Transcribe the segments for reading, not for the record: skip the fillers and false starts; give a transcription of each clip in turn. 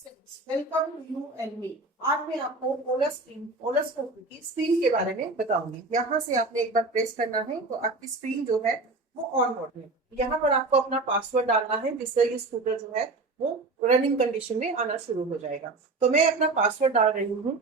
Welcome to you and me. आज मैं आपको ओला स्कूटर की स्क्रीन के बारे में बताऊंगी। यहाँ से आपने एक बार प्रेस करना है तो आपकी स्क्रीन जो है वो ऑन होती है। यहाँ पर आपको अपना पासवर्ड डालना है जिससे ये स्कूटर जो है वो रनिंग कंडीशन में आना शुरू हो जाएगा। तो मैं अपना पासवर्ड डाल रही हूँ।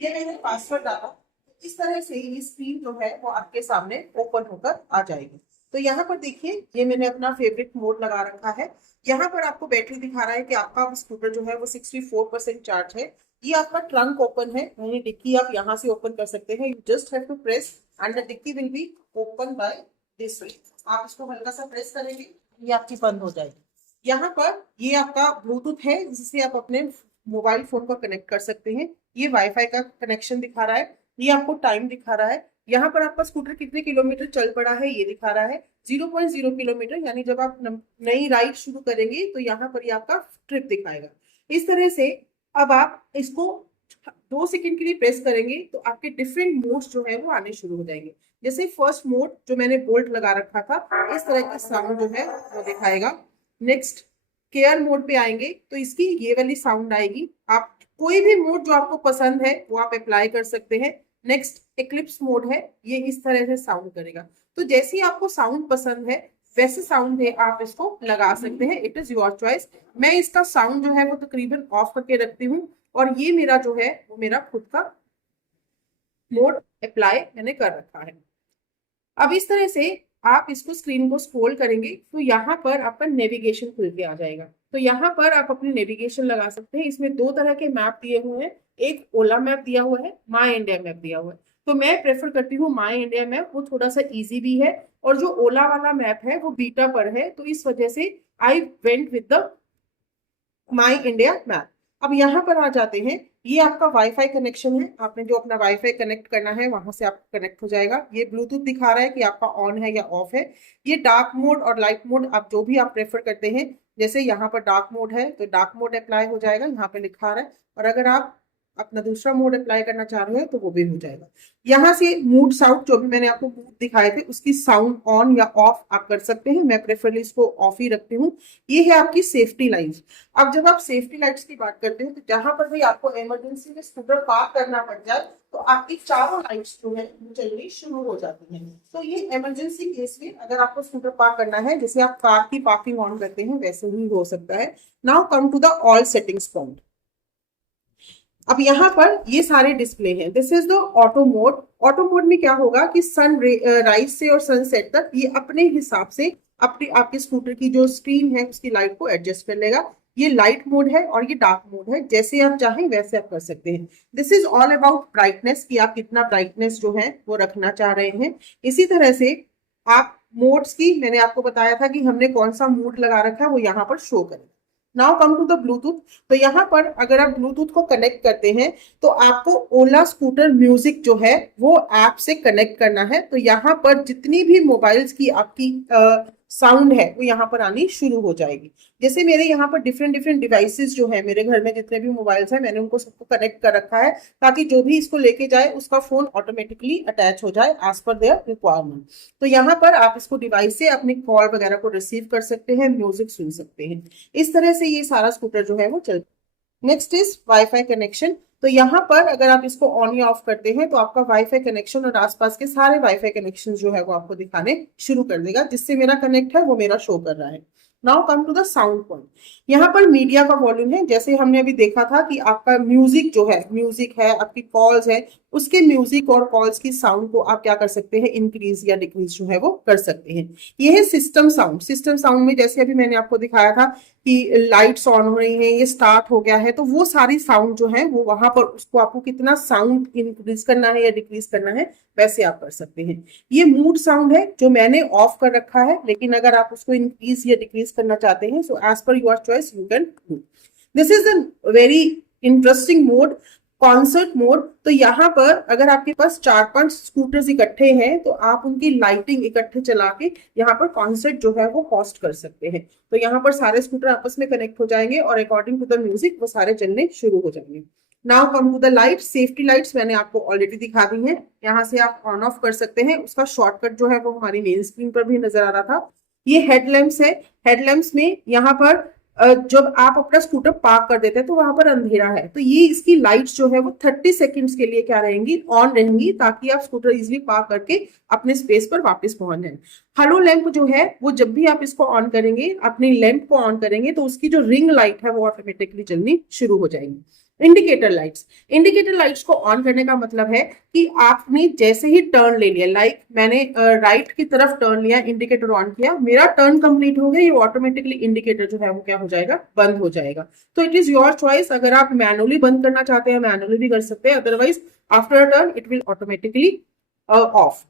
ये मैंने पासवर्ड डाला। इस तरह से ये स्क्रीन जो है वो आपके सामने ओपन होकर आ जाएगी। तो यहाँ पर देखिए ये मैंने अपना फेवरेट मोड लगा रखा है। यहाँ पर आपको बैटरी दिखा रहा है कि आपका स्कूटर जो है वो 64% चार्ज है। ये आपका ट्रंक ओपन है, यानी डिक्की आप यहाँ से ओपन कर सकते हैं। You just have to press and the dickey will be open by this way. आप इसको हल्का सा प्रेस करेंगे, ये आपकी बंद हो जाएगी। यहाँ पर ये आपका ब्लूटूथ है जिससे आप अपने मोबाइल फोन को कनेक्ट कर सकते हैं। ये वाईफाई का कनेक्शन दिखा रहा है। ये आपको टाइम दिखा रहा है। यहाँ पर आपका स्कूटर कितने किलोमीटर चल पड़ा है ये दिखा रहा है, 0.0 किलोमीटर। यानी जब आप नई राइड शुरू करेंगे तो यहाँ पर ये आपका ट्रिप दिखाएगा। इस तरह से अब आप इसको 2 सेकंड के लिए प्रेस करेंगे तो आपके डिफरेंट मोड्स जो है वो आने शुरू हो जाएंगे। जैसे फर्स्ट मोड जो मैंने बोल्ट लगा रखा था, इस तरह का साउंड जो है वो दिखाएगा। नेक्स्ट केयर मोड पे आएंगे तो इसकी ये वाली साउंड आएगी। आप कोई भी मोड जो आपको पसंद है वो आप अप्लाई कर सकते हैं। नेक्स्ट एक्लिप्स मोड है, ये इस तरह से साउंड करेगा। तो जैसी आपको साउंड पसंद है वैसे साउंड है आप इसको लगा सकते हैं। It is your choice. मैं इसका साउंड जो है वो तकरीबन ऑफ करके रखती हूँ और ये मेरा जो है वो मेरा खुद का मोड अप्लाई मैंने कर रखा है। अब इस तरह से आप इसको स्क्रीन को स्क्रॉल करेंगे तो यहाँ पर आपका नेविगेशन खुल के आ जाएगा। तो यहाँ पर आप अपनी नेविगेशन लगा सकते हैं। इसमें 2 तरह के मैप दिए हुए हैं, एक ओला मैप दिया हुआ है, माई इंडिया मैप दिया हुआ है। तो मैं प्रेफर करती हूँ माई इंडिया मैप, वो थोड़ा सा इजी भी है और जो ओला वाला मैप है वो बीटा पर है, तो इस वजह से I went with the my India map. अब यहाँ पर आ जाते हैं, ये आपका वाईफाई कनेक्शन है। आपने जो अपना वाईफाई कनेक्ट करना है वहां से आपको कनेक्ट हो जाएगा। ये ब्लूटूथ दिखा रहा है कि आपका ऑन है या ऑफ है। ये डार्क मोड और लाइट मोड आप जो भी आप प्रेफर करते हैं, जैसे यहाँ पर डार्क मोड है तो डार्क मोड अप्लाई हो जाएगा, यहाँ पे लिखा रहा है। और अगर आप अपना दूसरा मोड अप्लाई करना चाह रहे हो तो वो भी हो जाएगा। यहाँ से मूड साउंड जो भी मैंने आपको मूड दिखाए थे उसकी साउंड ऑन या ऑफ आप कर सकते हैं। मैं प्रेफरली इसको ऑफ ही रखती हूँ। ये है आपकी सेफ्टी लाइट्स। अब जब आप सेफ्टी लाइट्स की बात करते हैं तो जहां पर भी आपको इमरजेंसी में स्कूटर पार्क करना पड़ जाए तो आपकी चारों लाइट्स जो है वो चलनी शुरू हो जाती हैं। तो ये इमरजेंसी केस में अगर आपको स्कूटर पार्क करना है, जैसे आप कार की पार्किंग ऑन करते हैं वैसे ही हो सकता है। Now come to the all settings point. अब यहाँ पर ये सारे डिस्प्ले हैं। This is the auto mode. Auto mode में क्या होगा कि सन राइज से और सनसेट तक ये अपने हिसाब से अपने आपके स्कूटर की जो स्क्रीन है उसकी लाइट को एडजस्ट कर लेगा। ये लाइट मोड है और ये डार्क मोड है, जैसे आप चाहें वैसे आप कर सकते हैं। This is all about brightness, कि आप कितना ब्राइटनेस जो है वो रखना चाह रहे हैं। इसी तरह से आप मोड्स की, मैंने आपको बताया था कि हमने कौन सा मोड लगा रखा है वो यहाँ पर शो करें। Now come to the Bluetooth. तो यहाँ पर अगर आप ब्लूटूथ को कनेक्ट करते हैं तो आपको ओला स्कूटर म्यूजिक जो है वो ऐप से कनेक्ट करना है। तो यहाँ पर जितनी भी मोबाइल्स की आपकी साउंड है वो यहाँ पर आनी शुरू हो जाएगी। जैसे मेरे यहाँ पर डिफरेंट डिफरेंट डिवाइसेस जो है, मेरे घर में जितने भी मोबाइल्स हैं मैंने उनको सबको कनेक्ट कर रखा है ताकि जो भी इसको लेके जाए उसका फोन ऑटोमेटिकली अटैच हो जाए एज पर देयर रिक्वायरमेंट। तो यहाँ पर आप इसको डिवाइस से अपनी कॉल वगैरह को रिसीव कर सकते हैं, म्यूजिक सुन सकते हैं। इस तरह से ये सारा स्कूटर जो है वो चल। Next is wifi connection. तो यहाँ पर अगर आप इसको ऑन या ऑफ करते हैं तो आपका वाईफाई कनेक्शन और आसपास के सारे वाईफाई कनेक्शन जो है वो आपको दिखाने शुरू कर देगा। जिससे मेरा कनेक्ट है वो मेरा शो कर रहा है। Now come to the sound point. यहाँ पर मीडिया का वॉल्यूम है। जैसे हमने अभी देखा था कि आपका म्यूजिक जो है, म्यूजिक है, आपकी कॉल्स है, उसके म्यूजिक और कॉल्स की साउंड को आप क्या कर सकते हैं, इंक्रीज या डिक्रीज जो है वो कर सकते हैं। ये है सिस्टम साउंड। सिस्टम साउंड में जैसे अभी मैंने आपको दिखाया था कि लाइट्स ऑन हो रही हैं, ये स्टार्ट हो गया है, तो वो सारी साउंड जो है वो वहां पर उसको आपको कितना साउंड इंक्रीज करना है या डिक्रीज करना है वैसे आप कर सकते हैं। ये मूड साउंड है जो मैंने ऑफ कर रखा है, लेकिन अगर आप उसको इंक्रीज या डिक्रीज करना चाहते हैं so as per your choice you can do. This is a very interesting mode, concert mode. तो यहाँ पर अगर आपके पास 4-5 स्कूटर्स इकट्ठे हैं तो आप उनकी लाइटिंग इकट्ठे चला के यहाँ पर कॉन्सर्ट जो है वो होस्ट कर सकते हैं। तो यहाँ पर सारे स्कूटर आपस में कनेक्ट हो जाएंगे और अकॉर्डिंग टू द म्यूजिक वो सारे चलने शुरू हो जाएंगे। Now come to the light. Safety lights मैंने आपको ऑलरेडी दिखा दी हैं। यहाँ से आप ऑन ऑफ कर सकते हैं। उसका शॉर्टकट जो है वो हमारी मेन स्क्रीन पर भी नजर आ रहा था। ये हेडलैम्प्स है। हेडलैम्प्स में यहाँ पर जब आप अपना स्कूटर पार्क कर देते हैं तो वहां पर अंधेरा है, तो ये इसकी लाइट्स जो है वो 30 सेकंड्स के लिए क्या रहेंगी, ऑन रहेंगी, ताकि आप स्कूटर इजिली पार्क करके अपने स्पेस पर वापस पहुंच जाए। हेलो लैंप जो है वो जब भी आप इसको ऑन करेंगे, अपनी लैंप को ऑन करेंगे, तो उसकी जो रिंग लाइट है वो ऑटोमेटिकली जलनी शुरू हो जाएगी। इंडिकेटर लाइट्स, इंडिकेटर लाइट्स को ऑन करने का मतलब है कि आपने जैसे ही टर्न ले लिया, लाइक मैंने राइट की तरफ टर्न लिया, इंडिकेटर ऑन किया, मेरा टर्न कंप्लीट हो गया, ये ऑटोमेटिकली इंडिकेटर जो है वो क्या हो जाएगा, बंद हो जाएगा। तो इट इज योर चॉइस, अगर आप मैनुअली बंद करना चाहते हैं मैनुअली भी कर सकते हैं, otherwise after turn it will automatically off.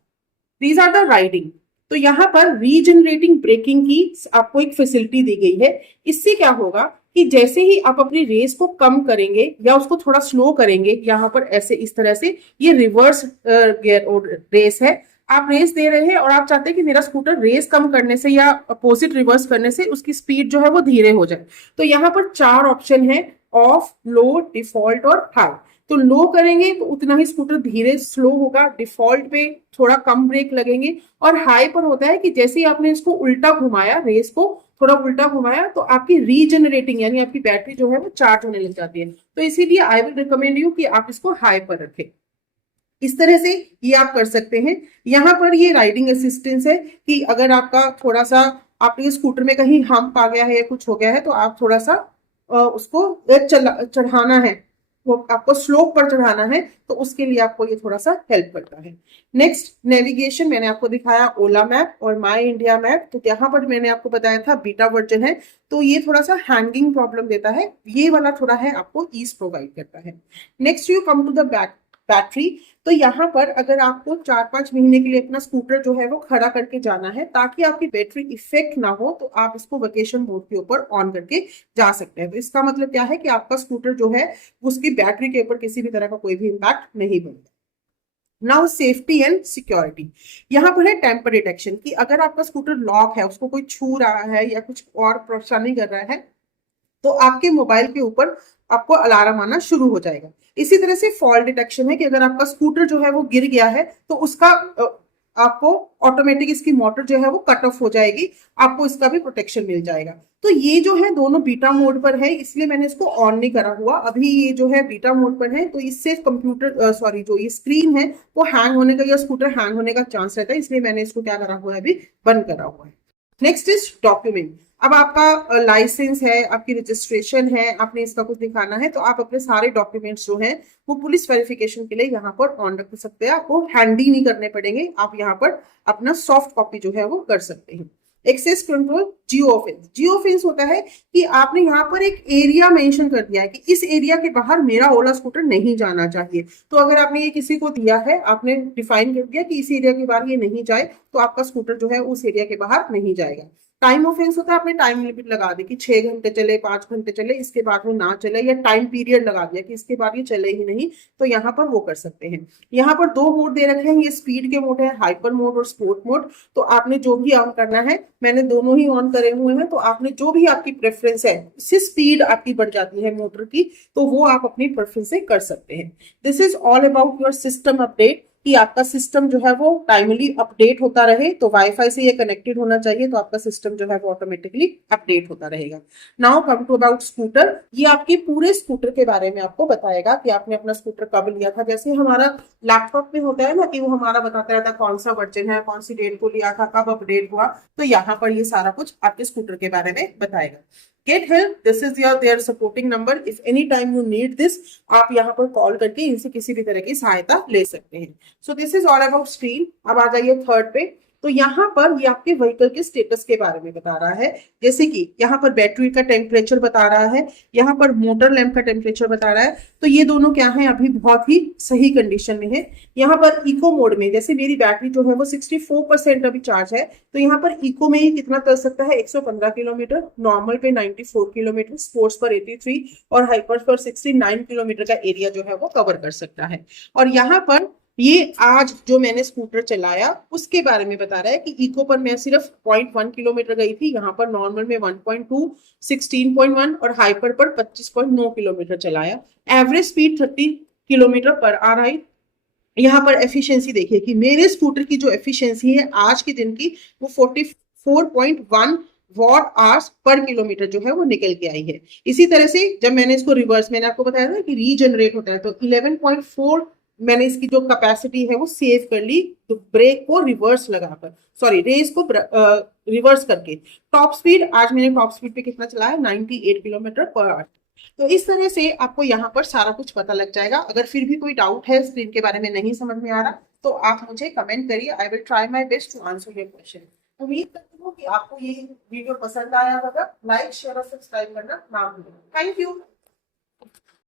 These are the riding. तो यहाँ पर रीजनरेटिंग ब्रेकिंग की आपको एक फैसिलिटी दी गई है। इससे क्या होगा कि जैसे ही आप अपनी रेस को कम करेंगे या उसको थोड़ा स्लो करेंगे, यहाँ पर ऐसे इस तरह से, ये रिवर्स गियर रेस है, आप रेस दे रहे हैं और आप चाहते हैं कि मेरा स्कूटर रेस कम करने से या अपोजिट रिवर्स करने से उसकी स्पीड जो है वो धीरे हो जाए। तो यहाँ पर 4 ऑप्शन है, ऑफ, लो, डिफॉल्ट और हाई। तो लो करेंगे तो उतना ही स्कूटर धीरे स्लो होगा, डिफॉल्ट पे थोड़ा कम ब्रेक लगेंगे, और हाई पर होता है कि जैसे ही आपने इसको उल्टा घुमाया, रेस को थोड़ा उल्टा घुमाया, तो आपकी रीजनरेटिंग यानी आपकी बैटरी जो है वो चार्ज होने लग जाती है। तो इसीलिए आई विल रिकमेंड यू कि आप इसको हाई पर रखें। इस तरह से ये आप कर सकते हैं। यहाँ पर ये राइडिंग असिस्टेंस है कि अगर आपका थोड़ा सा आपके स्कूटर में कहीं हम्प आ गया है या कुछ हो गया है, तो आप थोड़ा सा उसको चढ़ाना है, वो आपको स्लोप पर चढ़ाना है, तो उसके लिए आपको ये थोड़ा सा हेल्प करता है। नेक्स्ट नेविगेशन, मैंने आपको दिखाया ओला मैप और माई इंडिया मैप। तो यहाँ पर मैंने आपको बताया था बीटा वर्जन है, तो ये थोड़ा सा हैंगिंग प्रॉब्लम देता है, ये वाला थोड़ा है आपको ईज प्रोवाइड करता है। Next you come to the battery. तो यहाँ पर अगर आपको 4-5 महीने के लिए अपना स्कूटर जो है वो खड़ा करके जाना है ताकि आपकी बैटरी इफेक्ट ना हो, तो आप इसको वेकेशन मोड के ऊपर ऑन करके जा सकते हैं। तो इसका मतलब क्या है कि आपका स्कूटर जो है उसकी बैटरी के ऊपर किसी भी तरह का कोई भी इम्पैक्ट नहीं बनता। नाउ सेफ्टी एंड सिक्योरिटी, यहाँ पर है टेम्पर डिटेक्शन, कि अगर आपका स्कूटर लॉक है, उसको कोई छू रहा है या कुछ और परेशानी कर रहा है, तो आपके मोबाइल के ऊपर आपको अलार्म आना शुरू हो जाएगा। इसी तरह से फॉल डिटेक्शन है कि अगर आपका स्कूटर जो है वो गिर गया है, तो उसका आपको ऑटोमेटिक इसकी मोटर जो है वो कट ऑफ हो जाएगी, आपको इसका भी प्रोटेक्शन मिल जाएगा। तो ये जो है दोनों बीटा मोड पर है, इसलिए मैंने इसको ऑन नहीं करा हुआ अभी, ये जो है बीटा मोड पर है, तो इससे कंप्यूटर सॉरी जो ये स्क्रीन है वो हैंग होने का या स्कूटर हैंग होने का चांस रहता है, इसलिए मैंने इसको क्या करा हुआ है, अभी बंद करा हुआ है। Next is document. अब आपका लाइसेंस है, आपकी रजिस्ट्रेशन है, आपने इसका कुछ दिखाना है, तो आप अपने सारे डॉक्यूमेंट्स जो हैं वो पुलिस वेरिफिकेशन के लिए यहाँ पर ऑन रख सकते हैं, आपको हैंडी नहीं करने पड़ेंगे, आप यहाँ पर अपना सॉफ्ट कॉपी जो है वो कर सकते हैं। एक्सेस कंट्रोल, जियो ऑफेंस। जियो ऑफेंस होता है कि आपने यहाँ पर एक एरिया मेंशन कर दिया है कि इस एरिया के बाहर मेरा ओला स्कूटर नहीं जाना चाहिए। तो अगर आपने ये किसी को दिया है, आपने डिफाइन कर दिया कि इस एरिया के बाहर ये नहीं जाए, तो आपका स्कूटर जो है उस एरिया के बाहर नहीं जाएगा। टाइम ऑफेंस होता है, आपने टाइम लिमिट लगा दी कि 6 घंटे चले, 5 घंटे चले, इसके बाद वो ना चले, या टाइम पीरियड लगा दिया कि इसके बाद ये चले ही नहीं, तो यहाँ पर वो कर सकते हैं। यहाँ पर 2 मोड दे रखे हैं, ये स्पीड के मोड है, हाइपर मोड और स्पोर्ट मोड। तो आपने जो भी ऑन करना है, मैंने दोनों ही ऑन करे हुए हैं, तो आपने जो भी आपकी प्रेफरेंस है, उससे स्पीड आपकी बढ़ जाती है मोटर की, तो वो आप अपनी प्रेफरेंस से कर सकते हैं। This is all about your system update, कि आपका सिस्टम जो है वो टाइमली अपडेट होता रहे। तो वाईफाई से ये कनेक्टेड होना चाहिए, तो आपका सिस्टम जो है वो ऑटोमेटिकली अपडेट होता रहेगा। Now come to about scooter. ये आपके पूरे स्कूटर के बारे में आपको बताएगा कि आपने अपना स्कूटर कब लिया था। जैसे हमारा लैपटॉप में होता है ना कि वो हमारा बताता रहता है कौन सा वर्जन है, कौन सी डेट को लिया था, कब अपडेट हुआ, तो यहाँ पर ये सारा कुछ आपके स्कूटर के बारे में बताएगा। Get help, this is their supporting number. If any time you need this, आप यहाँ पर कॉल करके इनसे किसी भी तरह की सहायता ले सकते हैं। So this is all about screen। अब आ जाइए थर्ड पे। तो यहाँ पर ये आपके व्हीकल के स्टेटस के बारे में बता रहा है, जैसे कि यहाँ पर बैटरी का टेम्परेचर बता रहा है, यहाँ पर मोटर लैंप का टेम्परेचर बता रहा है। तो ये दोनों क्या है, अभी बहुत ही सही कंडीशन में है। यहाँ पर इको मोड में, जैसे मेरी बैटरी जो है वो 64% अभी चार्ज है, तो यहाँ पर इको में ये कितना कर सकता है, 115 किलोमीटर, नॉर्मल पे 94 किलोमीटर, स्पोर्ट्स पर 83 और हाइपर पर 69 किलोमीटर का एरिया जो है वो कवर कर सकता है। और यहाँ पर ये आज जो मैंने स्कूटर चलाया उसके बारे में बता रहा है कि इको पर मैं सिर्फ 0.1 किलोमीटर गई थी, यहाँ पर नॉर्मल में 1.2, 16.1 और हाइपर पर 25.9 किलोमीटर चलाया। एवरेज स्पीड 30 किलोमीटर पर आ रही। यहाँ पर एफिशिएंसी देखिए कि मेरे स्कूटर की जो एफिशिएंसी है आज के दिन की वो 4.1 वॉट आवर्स पर किलोमीटर जो है वो निकल के आई है। इसी तरह से जब मैंने इसको रिवर्स, मैंने आपको बताया था कि रीजनरेट होता है, तो 11.4 मैंने इसकी जो कैपेसिटी है वो सेव कर ली, तो ब्रेक को रिवर्स लगाकर, सॉरी रेस को रिवर्स करके। टॉप स्पीड, आज मैंने टॉप स्पीड पे कितना चलाया, 98 किलोमीटर पर आवर। तो इस तरह से आपको यहाँ पर सारा कुछ पता लग जाएगा। अगर फिर भी कोई डाउट है, स्क्रीन के बारे में नहीं समझ में आ रहा, तो आप मुझे कमेंट करिए, I will try my best to answer your question. उम्मीद करती हूँ कि आपको ये वीडियो पसंद आया होगा। लाइक शेयर और सब्सक्राइब करना ना भूलें। Thank you.